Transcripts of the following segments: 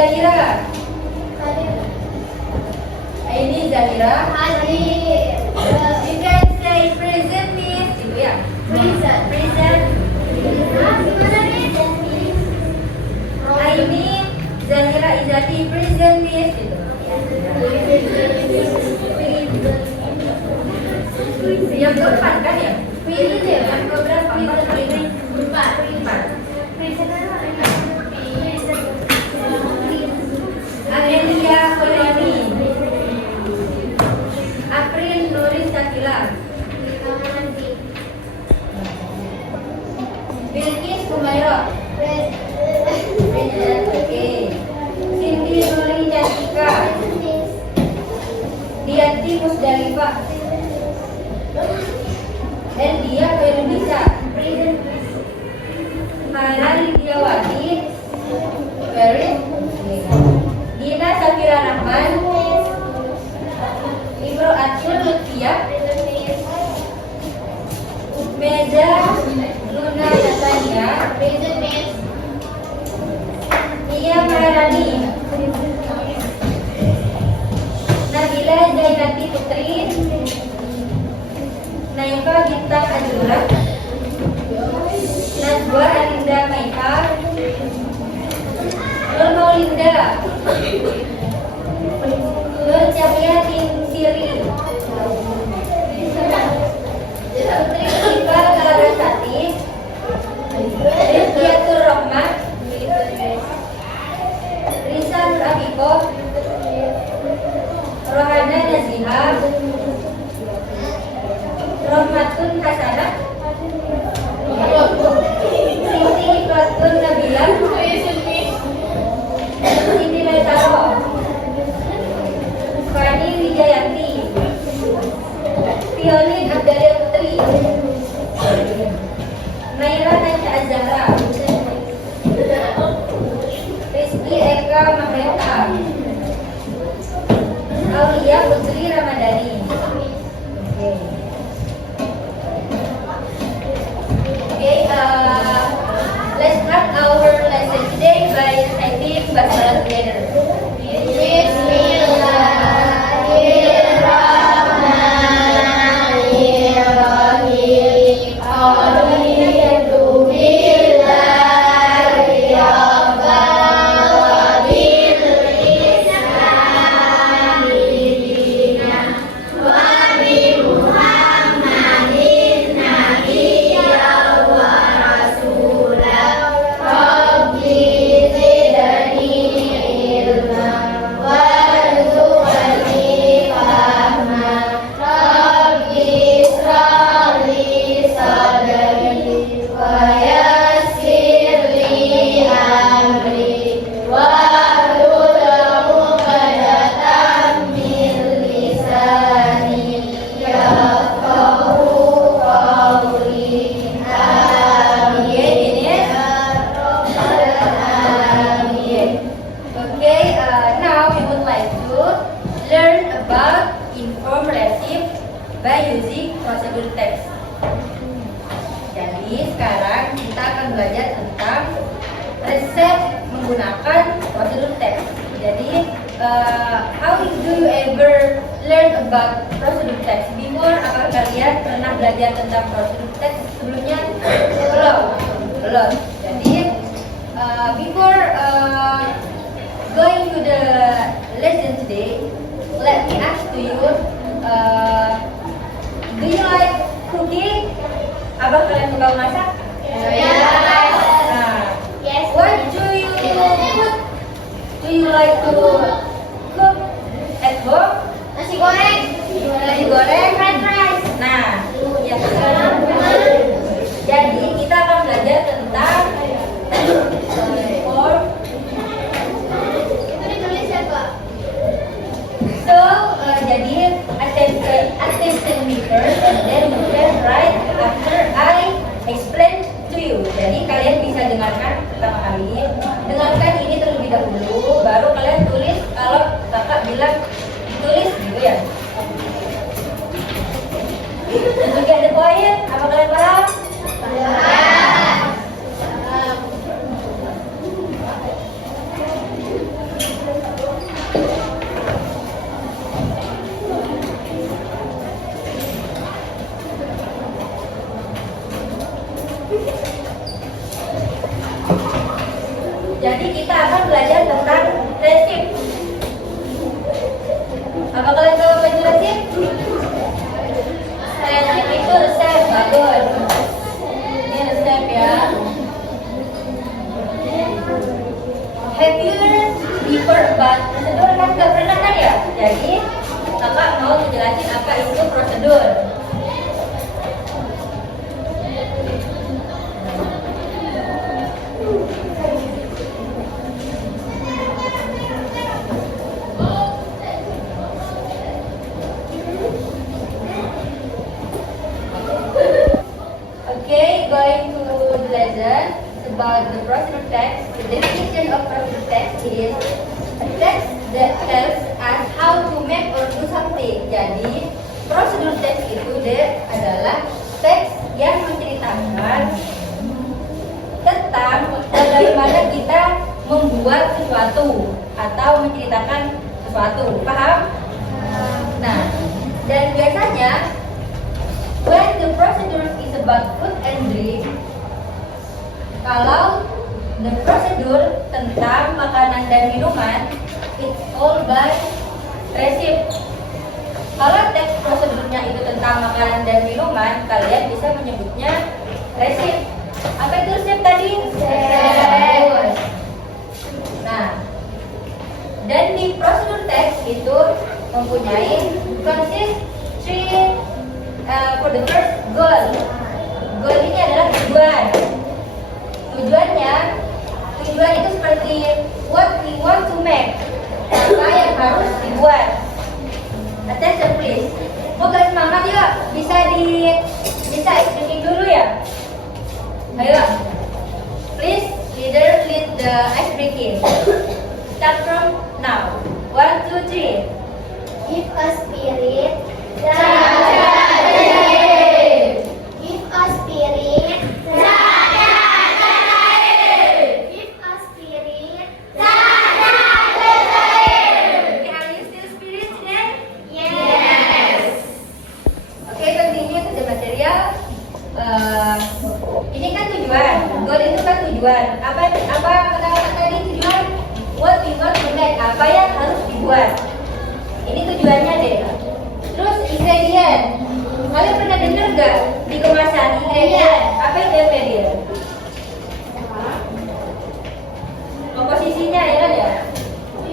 Zahira. Aini Zahira. You can say present means gitu ya. Present. Aini Zahira Izati present means gitu. Yang keempat kan ya? Yang keberapa? Empat. Amelia Koleni. April Nuris Sakila. Bilkis Humaira. Oke. Cindy Nuri Cantika. Dianti Musdalifah. Dan dia Indonesia. Hana Lidiawati. Very. Dina Safira Rahman. Ibro Atul Lutfia. Meja Luna Natania. Nia Maharani. Nabila Jainati Putri. Naika Bintang Azura. Najwa Arinda Maika. Nur Maulinda. Nur Cahya Siri. Putri Siva Larasati. Rizkiatur Rahmat. Risa Nur Abiko. Rohana Naziha. Rahmatun Hasanah. Siti Iklatun Nabila. Siti Letaro. Fani Wijayanti. Fiolin Abdalia Putri. Naira Nasya Azhara. Rizky Eka Mahreta. Aulia Putri Ramadhani. Let's start our lesson today by reciting basmalah together. By using prosedur text. Jadi sekarang kita akan belajar tentang resep menggunakan prosedur text. Jadi how do you ever learn about prosedur text? Before, apakah kalian pernah belajar tentang prosedur text sebelumnya? Belum. Jadi before going to the lesson today, let me ask to you. Do you like cooking? Abang kalian suka masak? Yes. What do you cook? Do you like to cook at home? Nasi goreng. Nasi goreng? Fried rice. Nah, ya sekarang. Jadi kita akan belajar tentang form. Itu ditulis ya, Kak? So, jadi attention me first, and then you can write after I explain to you. Jadi kalian bisa dengarkan pertama kali, dengarkan ini terlebih dahulu, baru kalian tulis kalau kakak bilang tulis gitu ya. Jadi kita akan belajar tentang resip. Apa kalian tahu apa itu resip? Resip itu resep, bagus. Ini resep ya. Have you before about prosedur kan nggak pernah kan ya? Jadi kakak mau menjelasin apa itu prosedur. Okay, going to the lesson about the procedure text. The definition of procedure text is a text that tells us how to make or do something. Jadi, prosedur text itu adalah teks yang menceritakan tentang bagaimana kita membuat sesuatu atau menceritakan sesuatu. Paham? Nah, dan biasanya when the procedure is about food and drink, kalau the procedure tentang makanan dan minuman, it's all by resip. Kalau teks prosedurnya itu tentang makanan dan minuman, kalian bisa menyebutnya resip. Apa itu resip tadi? Resip. Nah, dan di prosedur teks itu mempunyai consist three for the first goal. Goal ini adalah tujuan. Tujuan itu seperti what we want to make. Apa yang harus dibuat. Attention please. Mau gak semangat yuk? Bisa speaking dulu ya? Ayo. Please, leader lead the ice breaking. Start from now. 1, 2, 3. Give us spirit. Give us spirit. Give us spirit. Okay, are you still spirit today? Yes. Okay, continue to the material. Ini kan tujuan. Goal itu kan tujuan. Apa kata tadi tujuan? What we want to make. Apa yang harus dibuat. Ini tujuannya deh. Terus ingredient. Kalian pernah dengar gak di kemasan ingredient? Apa itu ingredient? Komposisinya ya kan ya?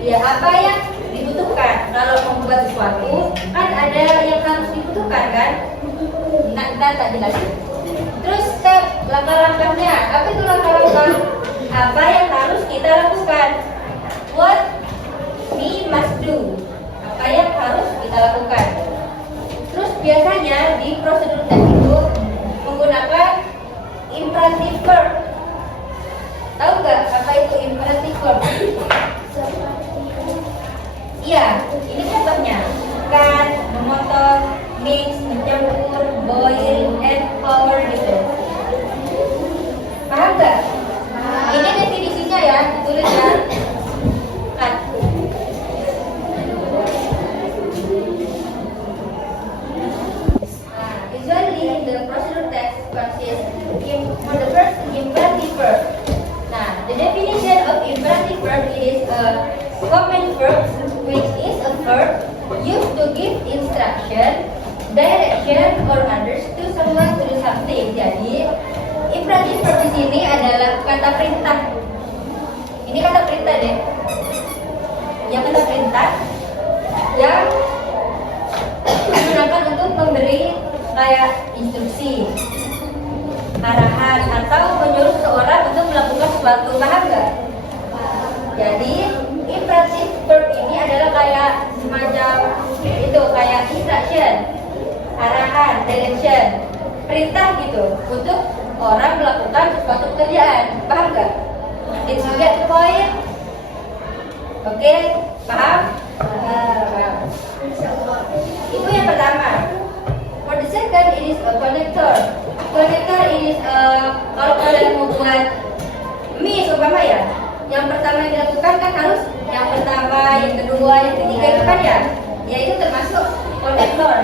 Ya apa yang dibutuhkan. Kalau membuat sesuatu kan ada yang harus dibutuhkan kan? Nah, kita tak jelasin. Terus step langkah-langkahnya. Apa itu langkah-langkah? Apa yang harus kita lakukan? What we must do. Apa yang harus kita lakukan? Terus biasanya di prosedur teks itu menggunakan imperative verb. Tahu nggak apa itu imperative verb? Iya, ini contohnya. Kan, memotong, mix, mencampur, boil, and pour gitu. Paham nggak? Ini definisinya ya, ditulis ya. Kan. Usually the procedure text consists for the first imperative verb. Nah, the definition of imperative verb is a command verb which is a verb used to give instruction, direction, or orders to someone to do something. Jadi, imperative verb di sini adalah kata perintah. Ini kata perintah deh. Yang kata perintah yang digunakan untuk memberi kayak instruksi, arahan, atau menyuruh seseorang untuk melakukan sesuatu. Paham nggak? Jadi imperative verb ini adalah kayak semacam itu, kayak instruction, arahan, direction, perintah gitu untuk orang melakukan sesuatu pekerjaan. Paham nggak? Did you get the point? Oke, paham? Paham. Itu yang pertama. For the second, it is a connector. Connector is kalau kalian mau buat mie umpama ya, yang pertama yang dilakukan kan harus yang pertama, yang kedua, yang ketiga itu kan ya, itu termasuk connector.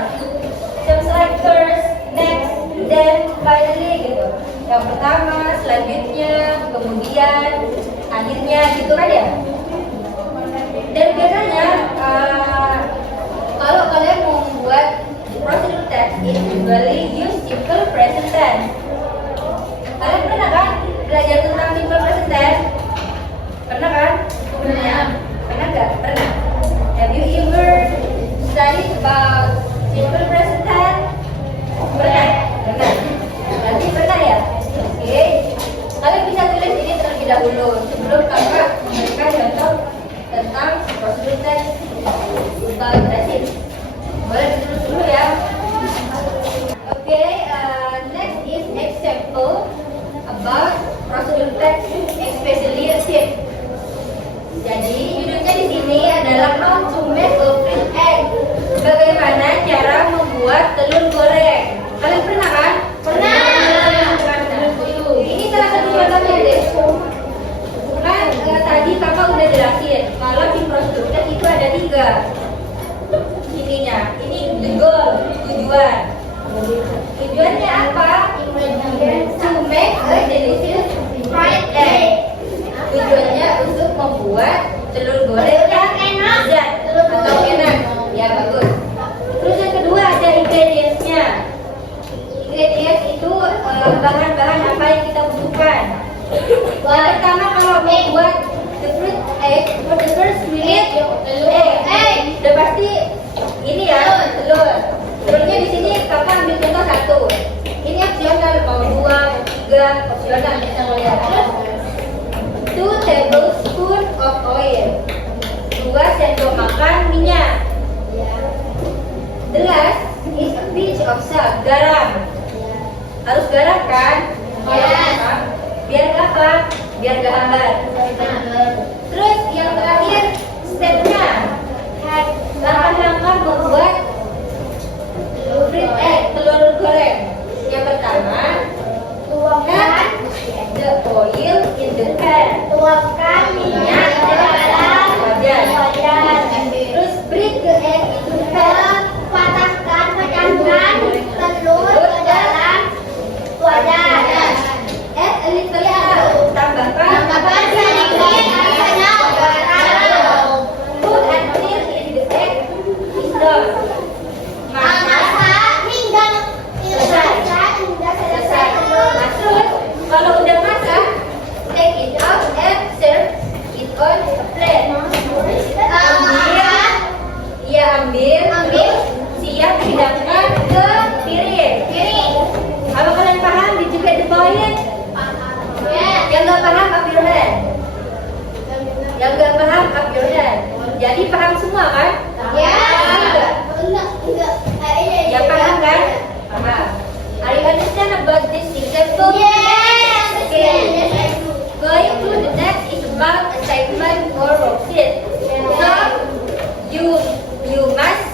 Subtractors, next, then finally gitu. Yang pertama, selanjutnya, kemudian, akhirnya gitu kan ya. Dan biasanya kalau kalian mau membuat prosedur text, it usually use simple present tense. Kalian pernah kan belajar tentang simple present tense? Pernah kan? Pernah. Pernah nggak? Pernah. Have you ever studied about simple present tense? Pernah? Pernah. Berarti pernah ya? Oke. Kalian bisa tulis ini terlebih dahulu sebelum kakak memberikan contoh tentang prosedur text about present. Boleh ditulis dulu ya. Oke, next is example about prosedur text, especially shift. Jadi judulnya di sini adalah how to make a fried egg. Bagaimana cara membuat telur goreng? Kalian pernah kan? Pernah. Ini salah satu contohnya deh. Kan tadi kakak udah jelasin kalau di prosedur text itu ada 3. Ininya, ini the goal, tujuan. Tujuannya apa? To make a delicious fried egg. Tujuannya untuk membuat telur goreng yang enak atau enak. Ya bagus. Terus yang kedua ada ingredients-nya. Ingredients itu bahan-bahan apa yang kita butuhkan. Yang pertama kalau membuat the fruit egg, for the first minute udah pasti ini ya telur. Telurnya di sini kakak ambil contoh 1. Ini opsional, mau 2, 3, opsional bisa melihat. 2 tablespoon of oil, 2 sendok makan minyak. The last is a pinch of salt, garam. Harus garam kan? Biar apa? Biar gak hambar. Terus yang terakhir stepnya, langkah-langkah membuat fried egg, telur goreng. Yang pertama, tuangkan the oil in the pan. Tuangkan minyak ke dalam wajan. Terus break the egg into the pan. Pecahkan telur ke dalam wajan. Add a little salt. Tambahkan sedikit garam. Put until in the egg is done. Masak hingga selesai. Nah, terus kalau udah masak, take it out and serve it on a plate. Ambil, siap hidangkan ke piring. Kalau kalian paham, did you get the point? Yang nggak paham, up your hand. Yang nggak paham, up your hand. Jadi paham semua kan? Yang paham kan? Paham. Are you understand about this example? Yes. Okay. Going to the next is about assignment or worksheet. So you must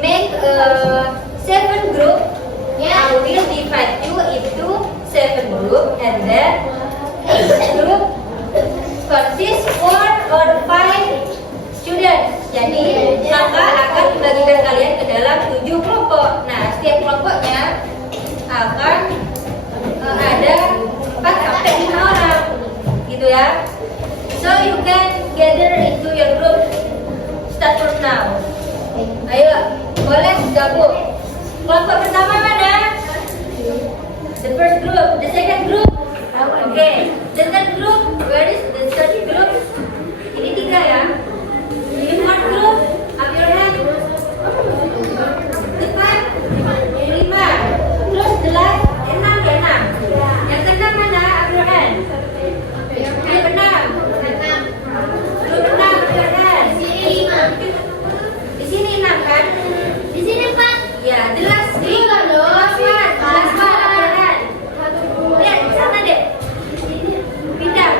make 7 group. I will divide you into 7 group, and then each group consists 4 or 5 students. Jadi kakak akan membagikan kalian ke dalam 7 kelompok. Nah, setiap kelompoknya akan ada 4 sampai 5 orang, gitu ya. So you can gather into your group. Start from now. Ayo, boleh gabung. Kelompok pertama mana? The first group, the second group. Okay, the third group. Where is the third group? Ini 3 ya. The fourth group, up your hand. The 5, 5. Terus the last 6 ya 6. Yang ke-6 mana? Up your hand. Yang ke-6. Group 6, up your hand. Di sini 6 kan? Di sini 4. Ya, the last group. The last one, up your hand. Lihat, sana deh. Pindah.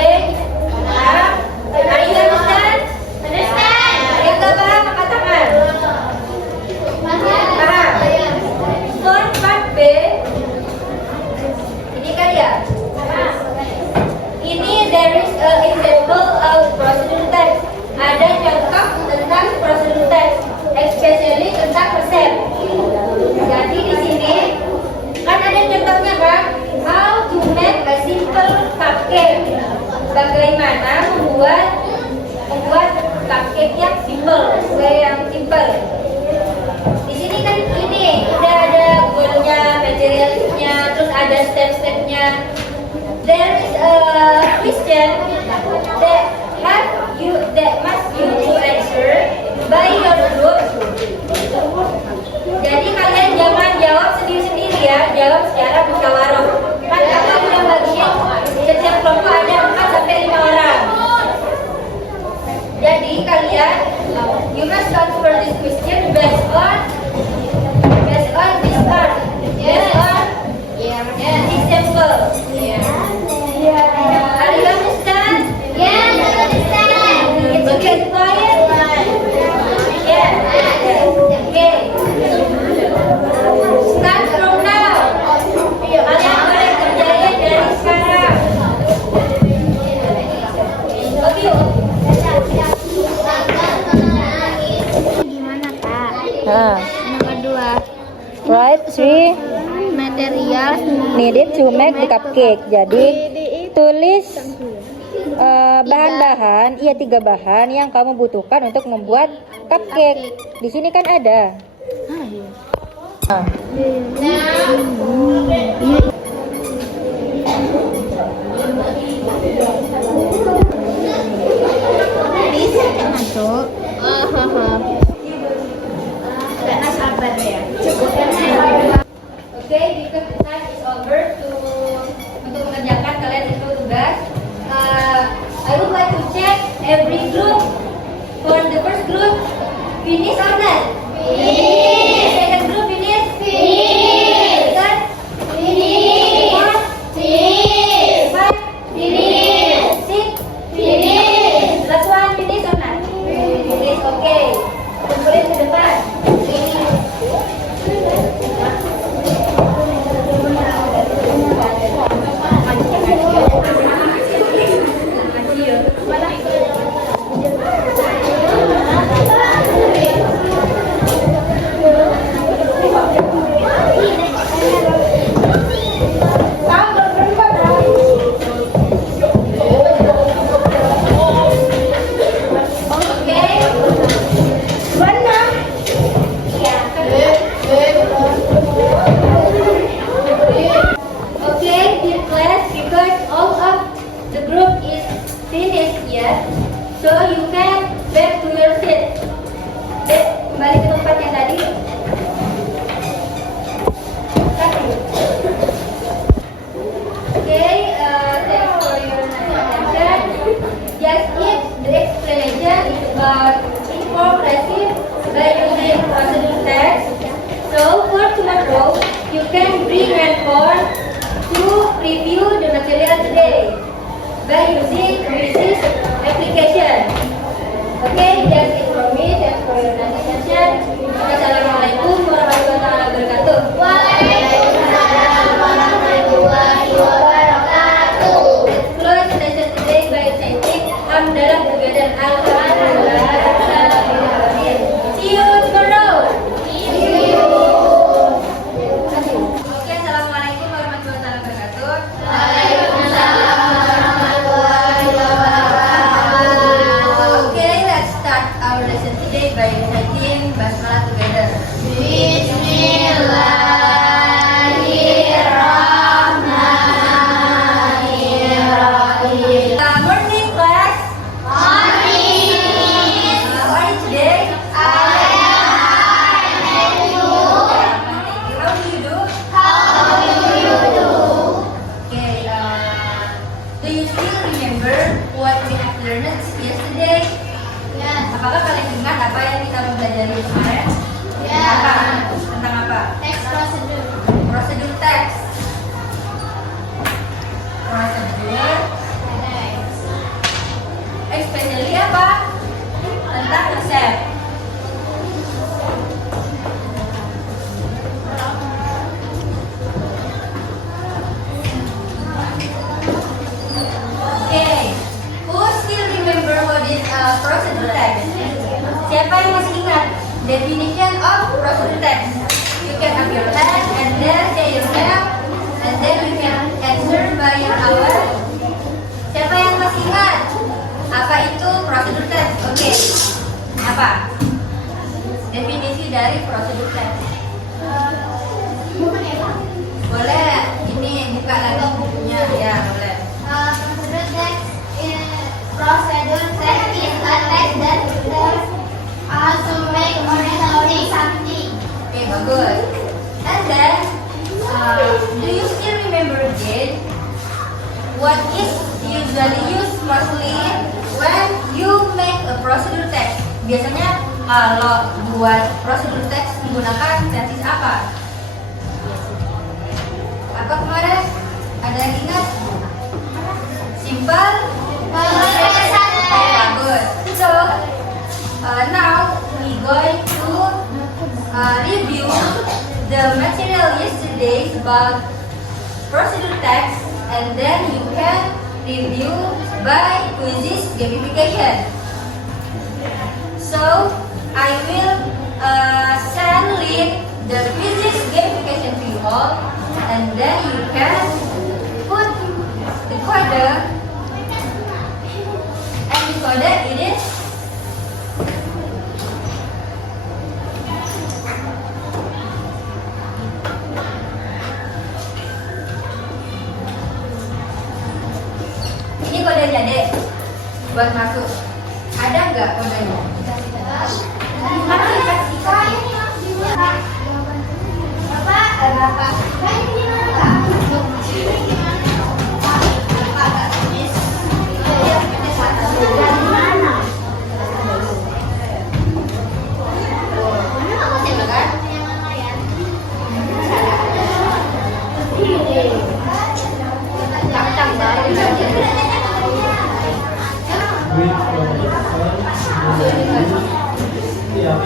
today? Paham? Are you understand? Yang nggak paham angkat tangan. Paham? For part B, ini kan ya. Ini there is a example of procedure text. Ada contoh tentang procedure text, especially tentang resep. Jadi di sini kan ada contohnya kan, how to make a simple cupcake. Bagaimana membuat cupcake yang simple, yang simple. Di sini kan ini udah ada goalnya, materialnya, terus ada step-stepnya. There is a question that must you to answer by your group. Jadi kalian jangan jawab sendiri-sendiri ya, jawab secara musyawarah. Kan kakak udah bagiin setiap kelompok ada 4 sampai 5 orang. Jadi kalian you must answer this question based on this part, based on example. Are you understand? It's okay to quiet? Yeah. Okay. Start from now. Kalian boleh kerjain dari sekarang. Okay. Gimana Kak? Nah, Yang kedua, right, three material needed to make the cupcake. Jadi tulis bahan-bahan, 3 bahan yang kamu butuhkan untuk membuat cupcake. Di sini kan ada. Nah, bisa masuk. Karena sabar ya. Okay, because the time is over untuk mengerjakan kalian itu tugas. I would like to check every group. For the first group, finish or not? Finish. Second group finish? Finish. Third? Finish. Fourth? Finish. Fifth? Finish. Sixth? Finish. Last one finish or not? Finish. Okay. Kumpulin ke depan. Okay, dear class, because all of the group is finished yet, so you can back to your seat. Kembali ke tempat yang tadi. Okay, thanks for your attention. Just if the explanation is about informative by using procedure text. So for tomorrow, you can bring handphone to preview the material today by using this application. Okay, that's it from me. Thanks for your attention. Assalamualaikum warahmatullahi wabarakatuh. Waalaikumsalam warahmatullahi wabarakatuh. Let's close the session today by chanting Hamdalah together. Alhamdulillah. See you tomorrow. Oke, assalamualaikum warahmatullahi wabarakatuh. Waalaikumsalam warahmatullahi wabarakatuh. Okay, let's start our lesson today by reciting basmalah together. Bismillahirrahmanirrahim. Morning class. Morning. How are you today? How How do you do? do you do? Okay, do you still remember what we have learned yesterday? Yes. Apakah kalian ingat apa yang kita pelajari kemarin? Ya. Apa? Tentang apa? Next procedure. Prosedur teks. Prosedur Next. procedure text. Siapa yang masih ingat definition of procedure text? You can up your hand and then say yourself, and then we can answer by your hour. Siapa yang masih ingat apa itu procedure text? Oke, apa definisi dari procedure text? Boleh, ini buka lagi bukunya ya, boleh. Procedure text is a text that tells how to make or something. Okay, bagus. And then, do you still remember again what is usually used mostly when you make a procedure text? Biasanya kalau buat procedure text menggunakan tenses apa? Apa kemarin? Ada yang ingat? Simple. Bagus. So now we going to review the material yesterday about procedure text, and then you can review by quizzes gamification. So I will send link the quizzes gamification to you all, and then you can put the code, and the code it is ini kodenya deh buat masuk. Ada nggak kodenya? Mana disaksikan? Bapak. Which one? Yeah,